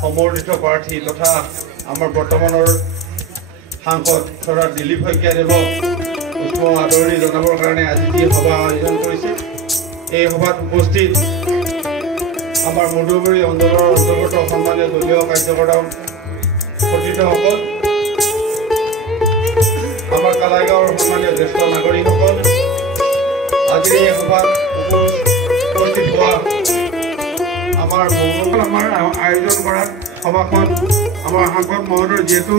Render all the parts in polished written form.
সমৰ্থিত প্ৰাৰ্থী তথা আমাৰ বৰ্তমানৰ সাংসদ তথা দিলীপ শইকীয়াদেৱক পুষ্প আদৰণি জনাবৰ কাৰণে আজি যি সভা আয়োজন কৰিছে এই সভাত উপস্থিত আমাৰ মধুবৰী অঞ্চলৰ অন্তৰ্গত সন্মানীয় দলীয় কাৰ্যকৰ্তা সতীৰ্থসকল আমাৰ কালাইগাঁৱৰ সন্মানীয় জ্যেষ্ঠ নাগৰিকসকল আজিৰ এই সভাত উপস্থিত হোৱা আমাৰ আয়োজন কৰাত সভাখন আমাৰ সাংসদ মহোদয় যিহেতু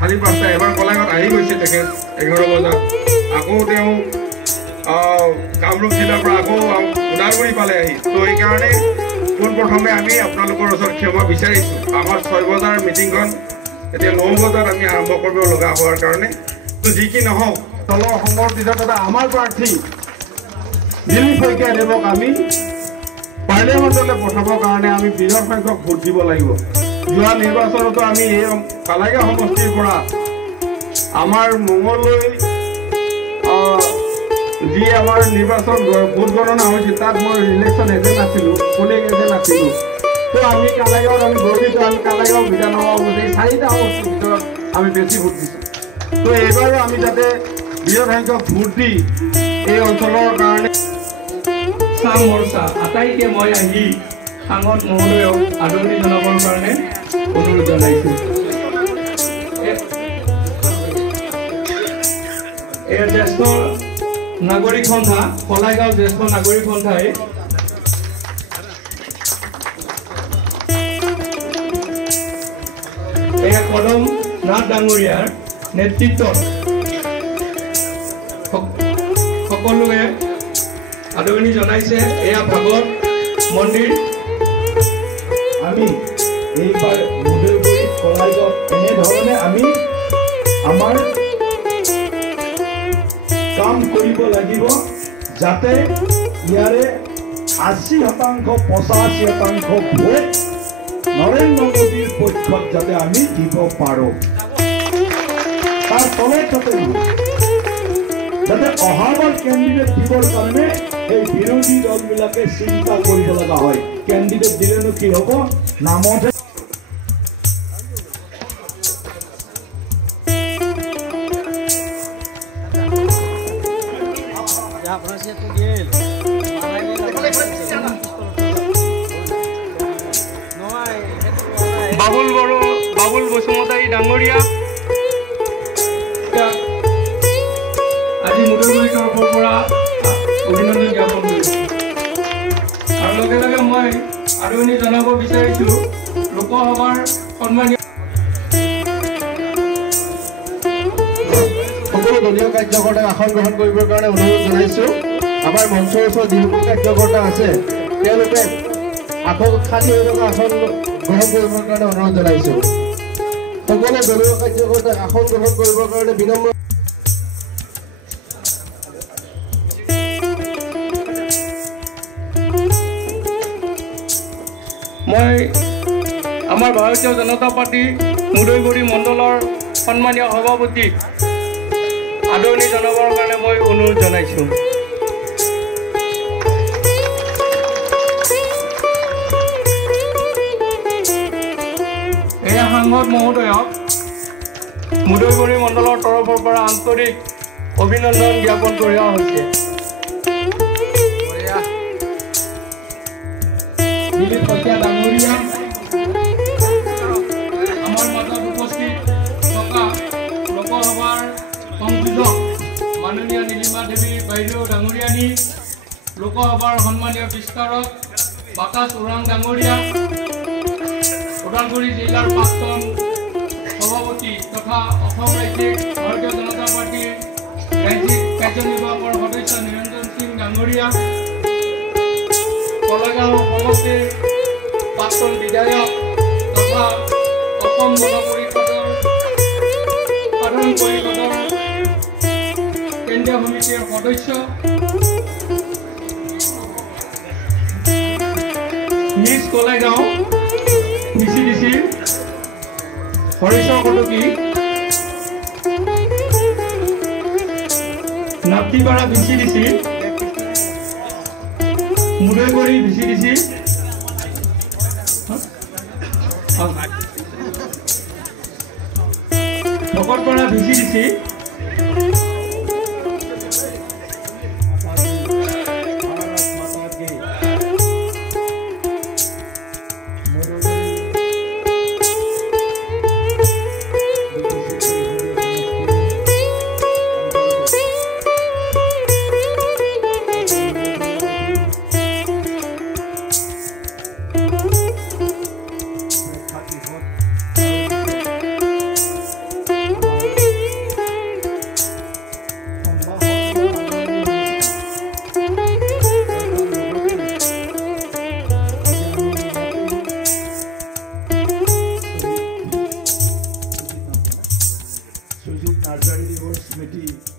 4-5টা এবাৰ কলাইগাঁৱত আহি গৈছে তেখেত 11 বজাত আকৌ তেওঁ কামৰূপ জিলাৰ পৰা আকৌ ওদালগুৰি পালে আহি তো এইকাৰণে পোনপ্ৰথমে আমি আপোনালোকৰ ওচৰত ক্ষমা বিচাৰিছোঁ আমাৰ 6 বজাৰ মিটিংখন এতিয়া 9 বজাত আমি আৰম্ভ কৰিব লগা হোৱাৰ কাৰণে তো যি কি নহওক দলৰ সমৰ্থিত তথা আমাৰ প্ৰাৰ্থী দিলীপ শইকীয়াদেৱক আমি পাৰ্লিয়ামেণ্টলৈ পঠাবৰ কাৰণে আমি বৃহৎ সংখ্যক ভোট দিব লাগিব যোৱা নিৰ্বাচনতো আমি এই কালাইগাঁও সমষ্টিৰ পৰা আমাৰ মঙললৈ যি আমাৰ নিৰ্বাচন ভোট গণনা হৈছিল তাত মই ইলেকশ্যন এজেণ্ট আছিলোঁ পোলিং এজেণ্ট আছিলোঁ তো আমি কালাইগাঁৱত আমি গৌৰৱিত আমি কালাইগাঁও বিধানসভা সমষ্টি 4টা সমষ্টিৰ ভিতৰত আমি বেছি ভোট দিছোঁ তো এইবাৰো আমি যাতে বৃহৎ সংখ্যক ভোট দি এই অঞ্চলৰ কাৰণে চাম মৰ্চা আটাইকে মই আহি সাংসদ মহোদয়ক আদৰণি জনাবৰ কাৰণে অনুৰোধ জনাইছোঁ এই জ্যেষ্ঠ নাগৰিক সন্থা কলাইগাঁও জ্যেষ্ঠ নাগৰিক সন্থাই এয়া কদম নাথ ডাঙৰীয়াৰ নেতৃত্বত সকলোৱে আদৰণি জনাইছে এয়া ভাগৱত মন্দিৰ আমি এইবাৰ মধুবৰী কলাইগাঁৱত এনেধৰণে আমি আমাৰ কাম কৰিব লাগিব যাতে ইয়াৰে 80% 85% ভোট নৰেন্দ্ৰ মোদীৰ পক্ষত যাতে আমি দিব পাৰোঁ তাৰ তলত যাতে অহাবাৰ কেণ্ডিডেট দিবৰ কাৰণে এই বিৰোধী দলবিলাকে চিন্তা কৰিব লগা হয় কেণ্ডিডেট দিলেনো কি হ'ব নামতে বাবুল বসুমতাৰী ডাঙৰীয়া আজি মধুবৰী তৰফৰ পৰা অভিনন্দন জ্ঞাপন কৰিছোঁ আৰু লগে লগে মই আদৰণি জনাব বিচাৰিছোঁ লোকসভাৰ সন্মানীয় সকলো দলীয় কাৰ্যকৰ্তাক আসন গ্ৰহণ কৰিবৰ কাৰণে অনুৰোধ জনাইছোঁ আমাৰ মঞ্চৰ ওচৰত যিসকল কাৰ্যকৰ্তা আছে তেওঁলোকে আসন খালী হৈ থকা আসন গ্ৰহণ কৰিবৰ কাৰণে অনুৰোধ জনাইছোঁ সকলো দলীয় কাৰ্যকৰ্তাক আসন গ্ৰহণ কৰিবৰ কাৰণে বিনম্ৰ মই আমাৰ ভাৰতীয় জনতা পাৰ্টি মধুবৰী মণ্ডলৰ সন্মানীয় সভাপতিক আদৰণি জনাবৰ কাৰণে মই অনুৰোধ জনাইছোঁ এয়া সাংসদ মহোদয়ক মধুবৰী মণ্ডলৰ তৰফৰ পৰা আন্তৰিক অভিনন্দন জ্ঞাপন কৰা হৈছে দিলীপ শইকীয়া ডাঙৰীয়া আমাৰ মাজত উপস্থিত থকা লোকসভাৰ সংযোজক মাননীয় নীলিমা দেৱী বাইদেউ ডাঙৰীয়ানী লোকসভাৰ সন্মানীয় বিস্তাৰক বাকাশ ওৰাং ডাঙৰীয়া ওদালগুৰি জিলাৰ প্ৰাক্তন সভাপতি তথা অসম ৰাজ্যিক ভাৰতীয় জনতা পাৰ্টীৰ ৰাজ্যিক কাৰ্যনিৰ্বাহকৰ সদস্য নিৰঞ্জন সিং ডাঙৰীয়া কলাগাঁও সমষ্টিৰ প্ৰাক্তন বিধায়ক তথা অসম গণ পৰিষদৰ সাধাৰণ পৰিষদৰ কেন্দ্ৰীয় সমিতিৰ সদস্য নিজ কলাইগাঁও VCDCৰ হৰিশ্বৰ কটকী নাপ্তিপাৰা VCDC মধুবৰী VCDC ভকত পৰা ভিজি দিছি নাৰ্চাৰী দিৱস স্মৃতি